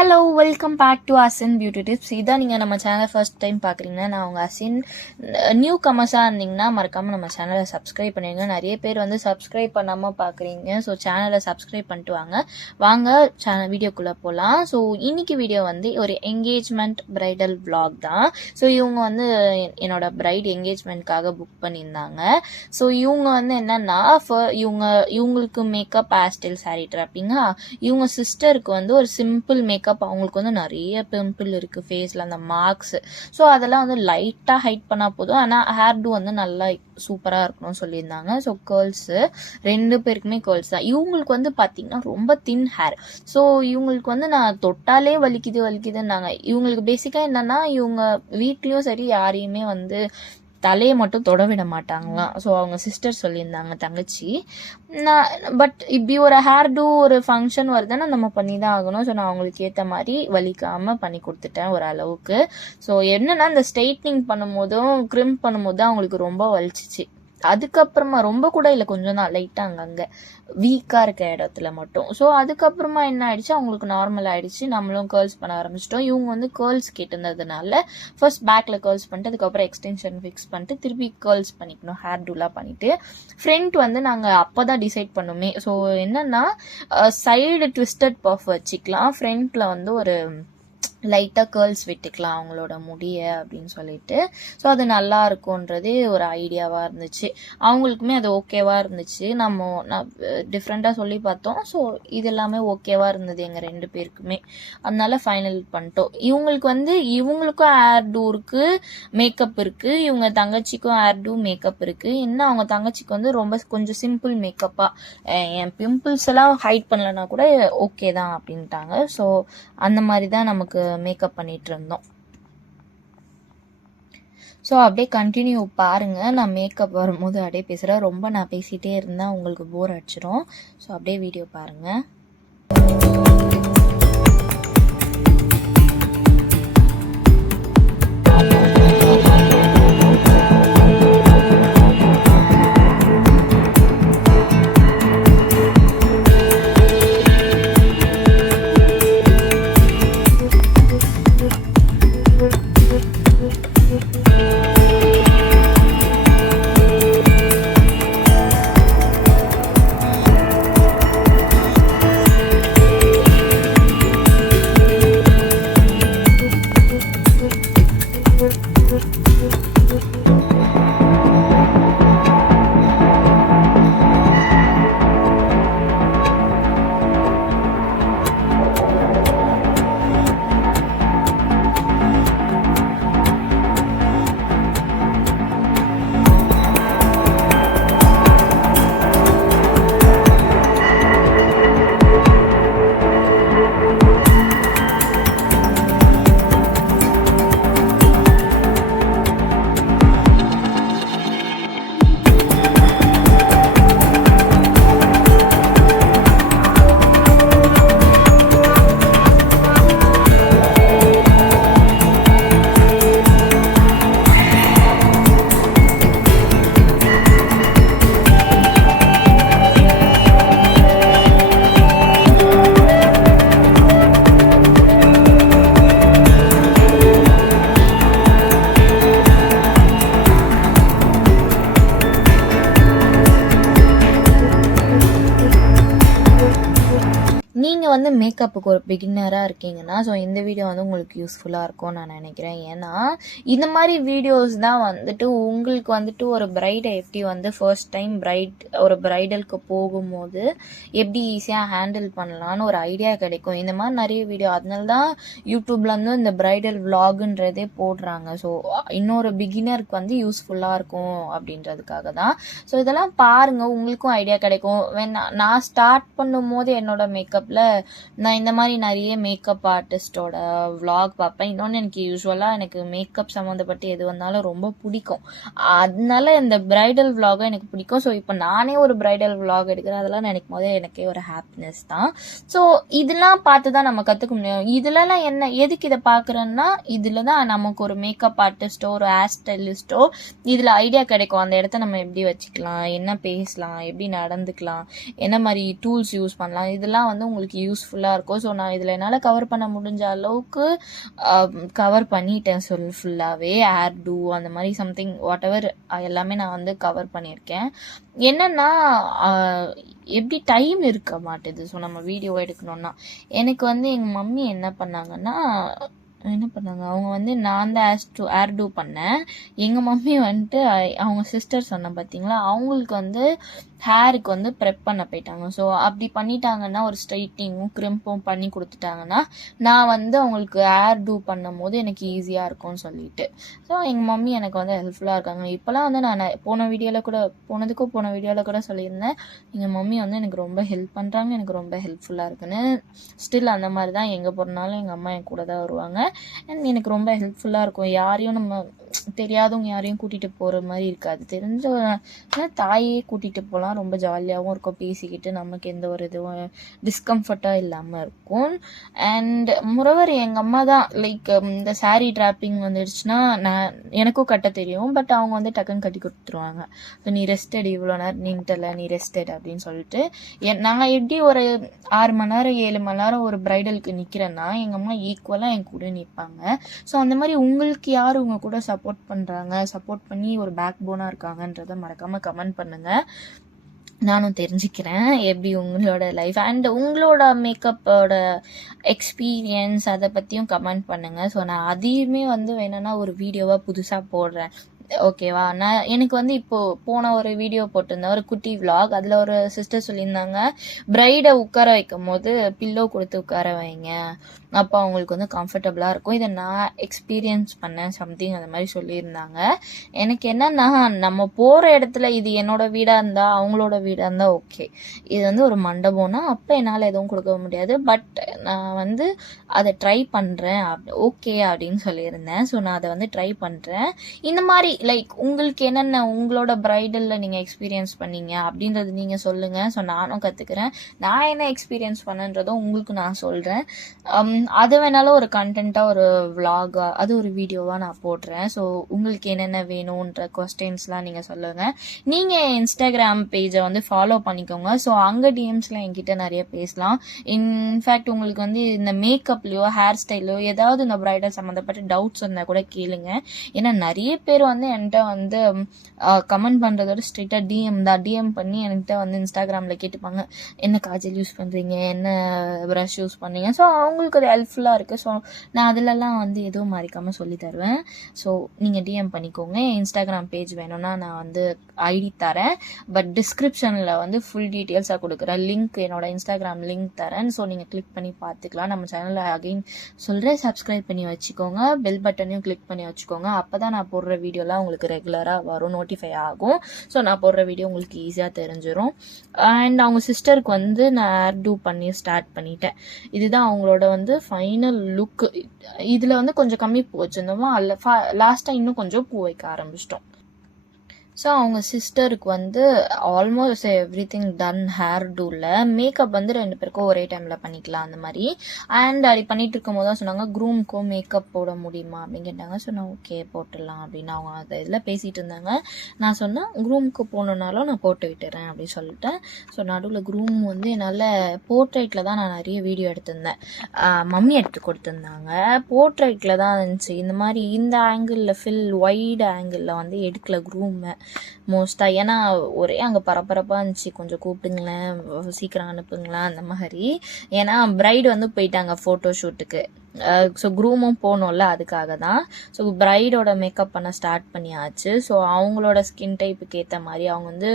Hello, welcome back to Asin beauty tips. இதான் நீங்கள் நம்ம சேனலை ஃபர்ஸ்ட் டைம் பார்க்குறீங்கன்னா, நான் உங்கள் அசின். நியூ கமர்ஸாக இருந்தீங்கன்னா மறக்காமல் நம்ம சேனலை சப்ஸ்கிரைப் பண்ணிடுங்க. நிறைய பேர் வந்து சப்ஸ்கிரைப் பண்ணாமல் பார்க்குறீங்க. ஸோ சேனலை சப்ஸ்கிரைப் பண்ணிட்டு வாங்க சேனல் வீடியோக்குள்ளே போகலாம். ஸோ இன்னைக்கு வீடியோ வந்து ஒரு என்கேஜ்மெண்ட் பிரைடல் vlog தான். ஸோ இவங்க வந்து என்னோட பிரைட் என்கேஜ்மெண்ட்காக புக் பண்ணியிருந்தாங்க. ஸோ இவங்க வந்து என்னன்னா இவங்களுக்கு மேக்கப் ஹேர்ஸ்டைல் சாரீ ட்ராப்பிங்க. இவங்க சிஸ்டருக்கு வந்து ஒரு சிம்பிள் மேக்கப். அவங்களுக்கு வந்து நிறைய பிம்பிள் இருக்குது ஃபேஸில், அந்த மார்க்ஸ். ஸோ அதெல்லாம் வந்து லைட்டாக ஹைட் பண்ணால் போதும். ஆனால் ஹேர் டூ வந்து நல்லா சூப்பராக இருக்கணும்னு சொல்லியிருந்தாங்க. ஸோ கேர்ள்ஸு 2 பேருக்குமே கேர்ள்ஸ் தான். இவங்களுக்கு வந்து பார்த்திங்கன்னா ரொம்ப தின் ஹேர். ஸோ இவங்களுக்கு வந்து நான் தொட்டாலே வலிக்குதுன்னாங்க. இவங்களுக்கு பேசிக்காக என்னென்னா, இவங்க வீட்லேயும் சரி யாரையுமே வந்து தலையை மட்டும் தொட விட மாட்டாங்களாம். ஸோ அவங்க சிஸ்டர் சொல்லியிருந்தாங்க, தங்கச்சி. பட் இப்படி ஒரு ஹேர் டூ ஒரு ஃபங்க்ஷன் வருதுன்னா நம்ம பண்ணி தான் ஆகணும். ஸோ நான் அவங்களுக்கு ஏற்ற மாதிரி வலிக்காமல் பண்ணி கொடுத்துட்டேன் ஓரளவுக்கு. ஸோ என்னன்னா, இந்த ஸ்ட்ரைட்னிங் பண்ணும்போதும் க்ரிம் பண்ணும்போது தான் அவங்களுக்கு ரொம்ப வலிச்சிச்சு. அதுக்கப்புறமா ரொம்ப கூட இல்லை, கொஞ்சம் தான் லைட்டாக அங்கங்கே வீக்காக இருக்க இடத்துல மட்டும். ஸோ அதுக்கப்புறமா என்ன ஆயிடுச்சு, அவங்களுக்கு நார்மல் ஆயிடுச்சு. நம்மளும் கேர்ள்ஸ் பண்ண ஆரம்பிச்சிட்டோம். இவங்க வந்து கேர்ள்ஸ் கேட்டிருந்ததுனால ஃபர்ஸ்ட் பேக்கில் கேர்ள்ஸ் பண்ணிட்டு அதுக்கப்புறம் எக்ஸ்டென்ஷன் ஃபிக்ஸ் பண்ணிட்டு திருப்பி கேர்ள்ஸ் பண்ணிக்கணும், ஹேர் டூலாம் பண்ணிட்டு. ஃப்ரண்ட் வந்து நாங்கள் அப்போ தான் டிசைட் பண்ணுமே. ஸோ என்னன்னா, சைடு ட்விஸ்டட் பஃப் வச்சுக்கலாம், ஃப்ரண்ட்டில் வந்து ஒரு லைட்டாக கேர்ள்ஸ் விட்டுக்கலாம் அவங்களோட முடியை அப்படின்னு சொல்லிட்டு. ஸோ அது நல்லா இருக்கும்ன்றது ஒரு ஐடியாவாக இருந்துச்சு. அவங்களுக்குமே அது ஓகேவாக இருந்துச்சு. நான் டிஃப்ரெண்ட்டாக சொல்லி பார்த்தோம். ஸோ இது எல்லாமே ஓகேவாக இருந்தது எங்கள் 2 பேருக்குமே. அதனால ஃபைனல் பண்ணிட்டோம். இவங்களுக்கும் ஹேர் டூ இருக்குது, மேக்கப் இருக்குது. இவங்க தங்கச்சிக்கும் ஹேர் டூ மேக்கப் இருக்குது. என்ன அவங்க தங்கச்சிக்கு வந்து கொஞ்சம் சிம்பிள் மேக்கப்பாக, என் பிம்பிள்ஸ் எல்லாம் ஹைட் பண்ணலன்னா கூட ஓகே தான் அப்படின்ட்டாங்க. ஸோ அந்த மாதிரி தான் நமக்கு மேக்கப் பண்ணிட்டு இருந்தோம். ஸோ அப்படியே கண்டினியூ பாருங்க. நான் மேக்கப் வரும்போது அப்படியே பேசுகிறேன். ரொம்ப நான் பேசிகிட்டே இருந்தால் உங்களுக்கு போர் அடிச்சிடும். ஸோ அப்படியே வீடியோ பாருங்கள். நீங்கள் வந்து மேக்கப்புக்கு ஒரு பிகினராக இருக்கீங்கன்னா, ஸோ இந்த வீடியோ வந்து உங்களுக்கு யூஸ்ஃபுல்லாக இருக்கும்னு நான் நினைக்கிறேன். ஏன்னா இந்த மாதிரி வீடியோஸ் தான் வந்துட்டு உங்களுக்கு வந்துட்டு ஒரு பிரைடை எப்படி வந்து ஃபர்ஸ்ட் டைம் ஒரு பிரைடலுக்கு போகும்போது எப்படி ஈஸியாக ஹேண்டில் பண்ணலான்னு ஒரு ஐடியா கிடைக்கும். இந்த மாதிரி நிறைய வீடியோ, அதனால தான் யூடியூப்ல வந்து இந்த பிரைடல் vlogன்றதே போடுறாங்க. ஸோ இன்னொரு பிகினருக்கு வந்து யூஸ்ஃபுல்லாக இருக்கும் அப்படின்றதுக்காக தான். ஸோ இதெல்லாம் பாருங்கள், உங்களுக்கும் ஐடியா கிடைக்கும். நான் ஸ்டார்ட் பண்ணும் போது என்னோட மேக்கப்பில் நான் இந்த மாதிரி நிறைய மேக்கப் ஆர்டிஸ்டோட vlog பார்ப்பேன். இன்னொன்று, எனக்கு மேக்கப் சம்மந்தப்பட்டு எது வந்தாலும் ரொம்ப பிடிக்கும். அதனால இந்த பிரைடல் vlog எனக்கு பிடிக்கும். ஸோ இப்போ நானே ஒரு பிரைடல் vlog எடுக்கிறேன். அதெல்லாம் நினைக்கும் போதே எனக்கே ஒரு ஹாப்பினஸ் தான். ஸோ இதெல்லாம் பார்த்து தான் நம்ம கற்றுக்க முடியும். இதுலலாம் எதுக்கு இதை பார்க்குறேன்னா, இதில் தான் நமக்கு ஒரு மேக்கப் ஆர்டிஸ்டோ ஒரு ஹேர் ஸ்டைலிஸ்டோ இதில் ஐடியா கிடைக்கும். அந்த இடத்த நம்ம எப்படி வச்சுக்கலாம், என்ன பேசலாம், எப்படி நடந்துக்கலாம், என்ன மாதிரி டூல்ஸ் யூஸ் பண்ணலாம், இதெல்லாம் வந்து உங்களுக்கு யூஸ் யூஸ்ஃபுல்லாக இருக்கும். ஸோ நான் இதில் என்னால் கவர் பண்ண முடிஞ்ச அளவுக்கு கவர் பண்ணிட்டேன் ஃபுல்லாகவே. ஏர் டூ அந்த மாதிரி சம்திங் வாட் எவர் எல்லாமே நான் வந்து கவர் பண்ணியிருக்கேன். என்னன்னா எப்படி டைம் இருக்க மாட்டேது. ஸோ நம்ம வீடியோ எடுக்கணும்னா எனக்கு வந்து எங்கள் மம்மி என்ன பண்ணாங்கன்னா அவங்க வந்து நான் தான் ஏர் டூ பண்ணேன். எங்கள் மம்மி வந்துட்டு அவங்க சிஸ்டர் சொன்னேன் பார்த்தீங்களா, அவங்களுக்கு வந்து ஹேருக்கு வந்து ப்ரெப் பண்ண போயிட்டாங்க. ஸோ அப்படி பண்ணிட்டாங்கன்னா ஒரு ஸ்ட்ரைட்னிங்கும் க்ரிம்பும் பண்ணி கொடுத்துட்டாங்கன்னா நான் வந்து அவங்களுக்கு ஏர் டூ பண்ணும் போது எனக்கு ஈஸியாக இருக்கும்னு சொல்லிட்டு ஸோ எங்கள் மம்மி எனக்கு வந்து ஹெல்ப்ஃபுல்லாக இருக்காங்க. இப்போலாம் வந்து நான் போன வீடியோவில் கூட சொல்லியிருந்தேன், எங்கள் மம்மி வந்து எனக்கு ரொம்ப ஹெல்ப் பண்ணுறாங்க, எனக்கு ரொம்ப ஹெல்ப்ஃபுல்லாக இருக்குன்னு. ஸ்டில் அந்த மாதிரி தான் எங்கே போகிறனாலும் எங்கள் அம்மா என் கூட தான் வருவாங்க. அண்ட் எனக்கு ரொம்ப ஹெல்ப்ஃபுல்லாக இருக்கும். யாரையும் நம்ம தெரியாதவங்க யாரையும் கூட்டிகிட்டு போகிற மாதிரி இருக்காது. தெரிஞ்ச தாயே கூட்டிகிட்டு போகலாம், ரொம்ப ஜாலியாகவும் இருக்கும், பேசிக்கிட்டு நமக்கு எந்த ஒரு இதுவும் டிஸ்கம்ஃபர்ட்டாக இல்லாமல் இருக்கும். அண்ட் முறவர் எங்கள் அம்மா தான் லைக் இந்த சாரீ ட்ராப்பிங் வந்துடுச்சுன்னா எனக்கும் கட்ட தெரியும், பட் அவங்க வந்து டக்குன்னு கட்டி கொடுத்துருவாங்க. ஸோ நீ ரெஸ்டட், இவ்வளோ நேரம் நின்ட்டல, நீ ரெஸ்டட் அப்படின்னு சொல்லிட்டு. நான் எப்படி ஒரு 6 மணி நேரம் 7 மணி நேரம் ஒரு ப்ரைடலுக்கு நிற்கிறேன்னா எங்கள் அம்மா ஈக்குவலாக என் கூட நிற்பாங்க. ஸோ அந்த மாதிரி உங்களுக்கு யார் உங்கள் கூட சப்போர்ட் பண்ணுறாங்க, சப்போர்ட் பண்ணி ஒரு பேக் போனாக இருக்காங்கன்றதை மறக்காமல் கமெண்ட் பண்ணுங்கள். நானும் தெரிஞ்சுக்கிறேன் எப்படி உங்களோட லைஃப் அண்ட் உங்களோட மேக்கப்போட எக்ஸ்பீரியன்ஸ் அதை பற்றியும் கமெண்ட் பண்ணுங்கள். ஸோ நான் அதையுமே வந்து வேணும்னா ஒரு வீடியோவாக புதுசாக போடுறேன், ஓகேவா? எனக்கு வந்து இப்போது போன ஒரு வீடியோ போட்டிருந்தேன், ஒரு குட்டி விலாக். அதில் ஒரு சிஸ்டர் சொல்லியிருந்தாங்க, பிரைடை உட்கார வைக்கும் போது பில்லோ கொடுத்து உட்கார வைங்க, அப்போ அவங்களுக்கு வந்து கம்ஃபர்டபுளாக இருக்கும். இதை நான் எக்ஸ்பீரியன்ஸ் பண்ணேன், சம்திங் அந்த மாதிரி சொல்லியிருந்தாங்க. எனக்கு என்னன்னா, நம்ம போகிற இடத்துல இது என்னோட வீடாக இருந்தால் அவங்களோட வீடாக இருந்தால் ஓகே, இது வந்து ஒரு மண்டபம்னா அப்போ என்னால் எதுவும் கொடுக்க முடியாது, பட் நான் வந்து அதை ட்ரை பண்ணுறேன் ஓகே அப்படின்னு சொல்லியிருந்தேன். ஸோ நான் அதை வந்து ட்ரை பண்ணுறேன். இந்த மாதிரி லைக் உங்களுக்கு என்னென்ன உங்களோட ப்ரைடலில் நீங்கள் எக்ஸ்பீரியன்ஸ் பண்ணீங்க அப்படின்றது நீங்கள் சொல்லுங்கள். ஸோ நானும் கற்றுக்கிறேன், நான் என்ன எக்ஸ்பீரியன்ஸ் பண்ணன்றதும் உங்களுக்கு நான் சொல்கிறேன். அது வேணாலும் ஒரு கண்டென்ட்டாக ஒரு விலாகா அது ஒரு வீடியோவாக நான் போடுறேன். ஸோ உங்களுக்கு என்னென்ன வேணுன்ற கொஸ்டின்ஸ்லாம் நீங்கள் சொல்லுங்கள். நீங்கள் இன்ஸ்டாகிராம் பேஜை வந்து ஃபாலோ பண்ணிக்கோங்க. ஸோ அங்கே டிஎம்ஸில் என்கிட்ட நிறைய பேசலாம். இன்ஃபேக்ட் உங்களுக்கு வந்து இந்த மேக்கப்லையோ ஹேர் ஸ்டைலையோ ஏதாவது இந்த ப்ரைடல் சம்மந்தப்பட்ட டவுட்ஸ் இருந்தால் கூட கேளுங்க. ஏன்னா நிறைய பேர் வந்து என்கிட்ட வந்து கமெண்ட் பண்ணுறதோட ஸ்ட்ரெயிட்டாக டிஎம் பண்ணி என்கிட்ட வந்து இன்ஸ்டாகிராமில் கேட்டுப்பாங்க, என்ன காஜல் யூஸ் பண்ணுறீங்க, என்ன ப்ரஷ் யூஸ் பண்ணுறீங்க. ஸோ அவங்களுக்கு அது ஹெல்ப்ஃபுல்லாக இருக்குது. ஸோ நான் அதிலலாம் வந்து எதுவும் மறைக்காமல் சொல்லி தருவேன். ஸோ நீங்கள் டிஎம் பண்ணிக்கோங்க. இன்ஸ்டாகிராம் பேஜ் வேணும்னா நான் வந்து ஐடி தரேன், பட் டிஸ்கிரிப்ஷனில் வந்து ஃபுல் டீட்டெயில்ஸாக கொடுக்குறேன். லிங்க், என்னோட இன்ஸ்டாகிராம் லிங்க் தரேன். ஸோ நீங்கள் கிளிக் பண்ணி பார்த்துக்கலாம். நம்ம சேனலை அகைன் சொல்கிறேன், சப்ஸ்கிரைப் பண்ணி வச்சுக்கோங்க, பெல் பட்டனையும் கிளிக் பண்ணி வச்சுக்கோங்க. அப்போ தான் நான் போடுற வீடியோலாம் உங்களுக்கு ரெகுலராக வரும், நோட்டிஃபை ஆகும். ஸோ நான் போடுற வீடியோ உங்களுக்கு ஈஸியாக தெரிஞ்சிடும். அண்ட் அவங்க சிஸ்டருக்கு வந்து நான் ஏர் டூ பண்ணி ஸ்டார்ட் பண்ணிட்டேன். இதுதான் அவங்களோட வந்து ஃபைனல் லுக். இதில் வந்து கொஞ்சம் கம்மி பூ வச்சுருந்தோமா, அதில் லாஸ்ட்டாக இன்னும் கொஞ்சம் பூ வைக்க ஆரம்பிச்சிட்டோம். ஸோ அவங்க சிஸ்டருக்கு வந்து ஆல்மோஸ்ட் எவ்ரி திங் டன் ஹேர் டூவில். மேக்கப் வந்து 2 பேருக்கும் ஒரே டைமில் பண்ணிக்கலாம் அந்த மாதிரி. அண்ட் அப்படி பண்ணிட்டு இருக்கும் போது தான் சொன்னாங்க, க்ரூமுக்கும் மேக்கப் போட முடியுமா அப்படின்னு கேட்டாங்க. ஸோ நான் ஓகே போட்டுடலாம் அப்படின்னு அவங்க அதை இதில் பேசிகிட்டு இருந்தாங்க. நான் சொன்னேன், க்ரூமுக்கு போகணுன்னாலும் நான் போட்டு விட்டுறேன் அப்படின்னு சொல்லிட்டேன். ஸோ நடுவில் க்ரூம் வந்து என்னால் போர்ட்ரைட்டில் தான் நான் நிறைய வீடியோ எடுத்திருந்தேன், மம்மி எடுத்து கொடுத்துருந்தாங்க. போர்ட்ரைட்டில் தான் இருந்துச்சு, இந்த மாதிரி இந்த ஆங்கிளில் வைடு ஆங்கிளில் வந்து எடுக்கல க்ரூமை மோஸ்ட்டாக. ஏன்னா ஒரே அங்கே பரபரப்பாக இருந்துச்சு, கொஞ்சம் கூப்பிடுங்களேன், சீக்கிரம் அனுப்புங்களேன் அந்த மாதிரி. ஏன்னா பிரைடு வந்து போயிட்டாங்க ஃபோட்டோ ஷூட்டுக்கு. ஸோ க்ரூமும் போகணும்ல, அதுக்காக தான். ஸோ பிரைடோட மேக்கப் பண்ண ஸ்டார்ட் பண்ணியாச்சு. ஸோ அவங்களோட ஸ்கின் டைப்புக்கு ஏற்ற மாதிரி அவங்க வந்து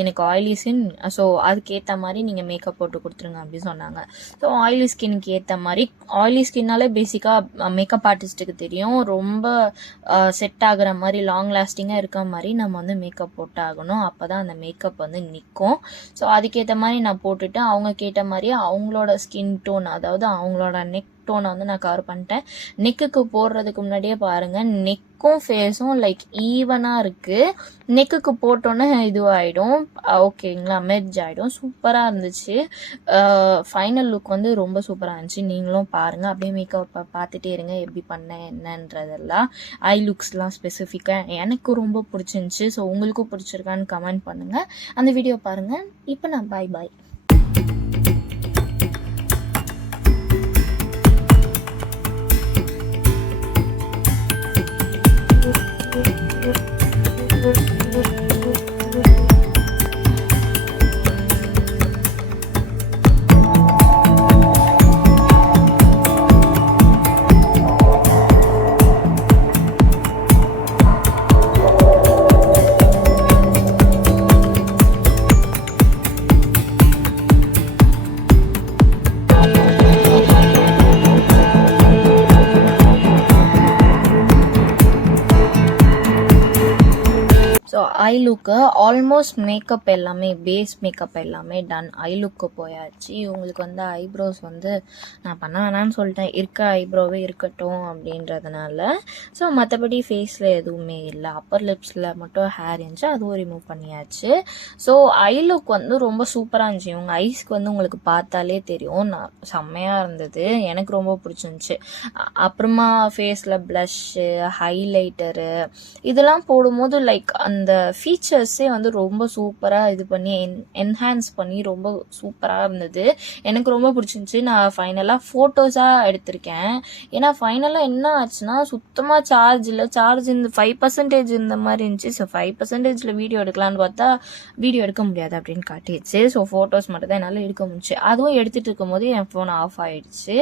எனக்கு ஆயிலி ஸ்கின், ஸோ அதுக்கேற்ற மாதிரி நீங்கள் மேக்கப் போட்டு கொடுத்துருங்க அப்படின்னு சொன்னாங்க. ஸோ ஆயிலி ஸ்கின்னுக்கு ஏற்ற மாதிரி, ஆயிலி ஸ்கின்னாலே பேசிக்காக மேக்கப் ஆர்டிஸ்ட்டுக்கு தெரியும், ரொம்ப செட் ஆகுற மாதிரி லாங் லாஸ்டிங்காக இருக்க மாதிரி நம்ம வந்து மேக்கப் போட்டாகணும், அப்போ தான் அந்த மேக்கப் வந்து நிற்கும். ஸோ அதுக்கேற்ற மாதிரி நான் போட்டுட்டு அவங்க கேட்ட மாதிரி அவங்களோட ஸ்கின் டோன், அதாவது அவங்களோட நெக் டோனை வந்து நான் கவர் பண்ணிட்டேன். நெக்குக்கு போடுறதுக்கு முன்னாடியே பாருங்கள், நெக்கும் ஃபேஸும் லைக் ஈவனாக இருக்குது. நெக்குக்கு போட்டோன்னே இதுவாகிடும், ஓகேங்களா, மெர்ஜ் ஆகிடும். சூப்பராக இருந்துச்சு. ஃபைனல் லுக் வந்து ரொம்ப சூப்பராக இருந்துச்சு. நீங்களும் பாருங்கள், அப்படியே மேக்கப் பார்த்துட்டே இருங்க எப்படி பண்ணேன் என்னன்றதெல்லாம். ஐ லுக்ஸ்லாம் ஸ்பெசிஃபிக்காக எனக்கு ரொம்ப பிடிச்சிருந்துச்சி. ஸோ உங்களுக்கும் பிடிச்சிருக்கான்னு கமெண்ட் பண்ணுங்கள். அந்த வீடியோ பாருங்கள். இப்போ நான் பாய் ஐ லுக்கு ஆல்மோஸ்ட் மேக்கப் எல்லாமே பேஸ் மேக்கப் எல்லாமே டன். ஐ லுக்கு போயாச்சு. இவங்களுக்கு வந்து ஐப்ரோஸ் வந்து நான் பண்ண வேணான்னு சொல்லிட்டேன், இருக்க ஐப்ரோவே இருக்கட்டும் அப்படின்றதுனால. ஸோ மற்றபடி ஃபேஸில் எதுவுமே இல்லை. அப்பர் லிப்ஸில் மட்டும் ஹேர் இருந்துச்சு, அதுவும் ரிமூவ் பண்ணியாச்சு. ஸோ ஐ லுக் வந்து ரொம்ப சூப்பராக இருந்துச்சு. இவங்க ஐஸ்க்கு வந்து உங்களுக்கு பார்த்தாலே தெரியும், நான் செம்மையாக இருந்தது, எனக்கு ரொம்ப பிடிச்சிருந்துச்சு. அப்புறமா ஃபேஸில் ப்ளஷ்ஷு, ஹைலைட்டரு இதெல்லாம் போடும்போது லைக் அந்த ஃபீச்சர்ஸே வந்து ரொம்ப சூப்பராக இது பண்ணி என்ஹான்ஸ் பண்ணி ரொம்ப சூப்பராக இருந்தது. எனக்கு ரொம்ப பிடிச்சிருந்துச்சி. நான் ஃபைனலாக ஃபோட்டோஸாக எடுத்திருக்கேன். ஏன்னா ஃபைனலாக என்ன ஆச்சுன்னா சுத்தமாக சார்ஜ் இல்லை. சார்ஜ் இந்த 5% இந்த மாதிரி இருந்துச்சு. ஸோ 5%ல் வீடியோ எடுக்கலான்னு பார்த்தா வீடியோ எடுக்க முடியாது அப்படின்னு காட்டிடுச்சு. ஸோ ஃபோட்டோஸ் மட்டும் தான் என்னால் எடுக்க முடிச்சு. அதுவும் எடுத்துகிட்டு இருக்கும்போது என் ஃபோன் ஆஃப் ஆகிடுச்சு.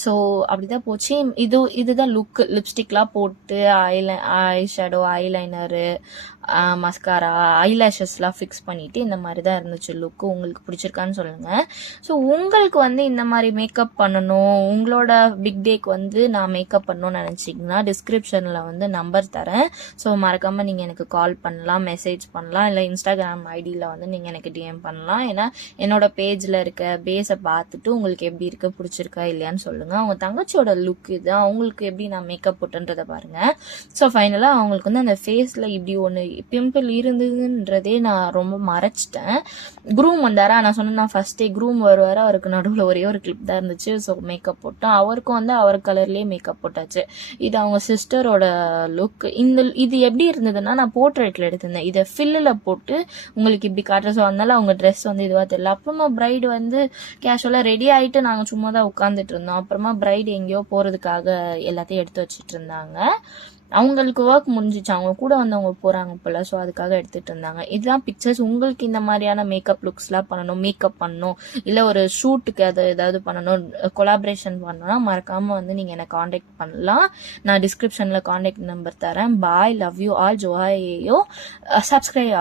ஸோ அப்படிதான் போச்சு. இதுதான் லுக்கு. லிப்ஸ்டிக்லாம் போட்டு ஐ ஷேடோ, ஐலைனரு, மஸ்காரா, ஐலாஷஸ்லாம் ஃபிக்ஸ் பண்ணிவிட்டு இந்த மாதிரி தான் இருந்துச்சு லுக்கு. உங்களுக்கு பிடிச்சிருக்கான்னு சொல்லுங்கள். ஸோ உங்களுக்கு வந்து இந்த மாதிரி மேக்கப் பண்ணணும், உங்களோட பிக் டேக்கு வந்து நான் மேக்கப் பண்ணணும்னு நினச்சிங்கன்னா டிஸ்கிரிப்ஷனில் வந்து நம்பர் தரேன். ஸோ மறக்காமல் நீங்கள் எனக்கு கால் பண்ணலாம், மெசேஜ் பண்ணலாம், இல்லை இன்ஸ்டாகிராம் ஐடியில் வந்து நீங்கள் எனக்கு டிஎம் பண்ணலாம். ஏன்னா என்னோட பேஜில் இருக்க பேஸை பார்த்துட்டு உங்களுக்கு எப்படி இருக்க பிடிச்சிருக்கா இல்லையான்னு சொல்லுங்கள். அவங்க தங்கச்சியோட லுக் இது, அவங்களுக்கு எப்படி நான் மேக்கப் போட்டுன்றதை பாருங்கள். ஸோ ஃபைனலாக அவங்களுக்கு வந்து அந்த ஃபேஸில் இப்படி ஒன்று பிம்பிள் இருந்ததுன்றதே நான் ரொம்ப மறைச்சிட்டேன். க்ரூம் வந்தாரா, நான் சொன்னேன் ஃபர்ஸ்டே க்ரூம் வருவார், அவருக்கு நடுவில் ஒரே ஒரு கிளிப் தான் இருந்துச்சு. ஸோ மேக்கப் போட்டோம். அவருக்கும் வந்து அவர் கலர்லேயே மேக்கப் போட்டாச்சு. இது அவங்க சிஸ்டரோட லுக். இது எப்படி இருந்ததுன்னா நான் போர்ட்ரேட்டில் எடுத்திருந்தேன், இதை ஃபில்லில் போட்டு உங்களுக்கு இப்படி காட்டுற. ஸோ அதனால அவங்க ட்ரெஸ் வந்து இதுவாக தெரியல. அப்புறமா பிரைடு வந்து கேஷுவலாக ரெடி ஆகிட்டு நாங்கள் சும்மா தான் உட்காந்துட்டு இருந்தோம். அப்புறமா பிரைடு எங்கேயோ போகிறதுக்காக எல்லாத்தையும் எடுத்து வச்சுட்டு இருந்தாங்க. அவங்களுக்கு ஒர்க் முடிஞ்சிச்சு, அவங்க கூட வந்து அவங்க போகிறாங்க போல். ஸோ அதுக்காக எடுத்துகிட்டு இருந்தாங்க. இதுதான் பிக்சர்ஸ். உங்களுக்கு இந்த மாதிரியான மேக்கப் லுக்ஸ்லாம் பண்ணணும், மேக்கப் பண்ணணும், இல்லை ஒரு ஷூட்டுக்கு ஏதாவது பண்ணணும், கொலாபரேஷன் பண்ணணும்னா மறக்காமல் வந்து நீங்கள் என்னை காண்டாக்ட் பண்ணலாம். நான் டிஸ்கிரிப்ஷனில் காண்டாக்ட் நம்பர் தரேன். Bye, love you all. ஜோஹா ஏயோ. சப்ஸ்கிரைப்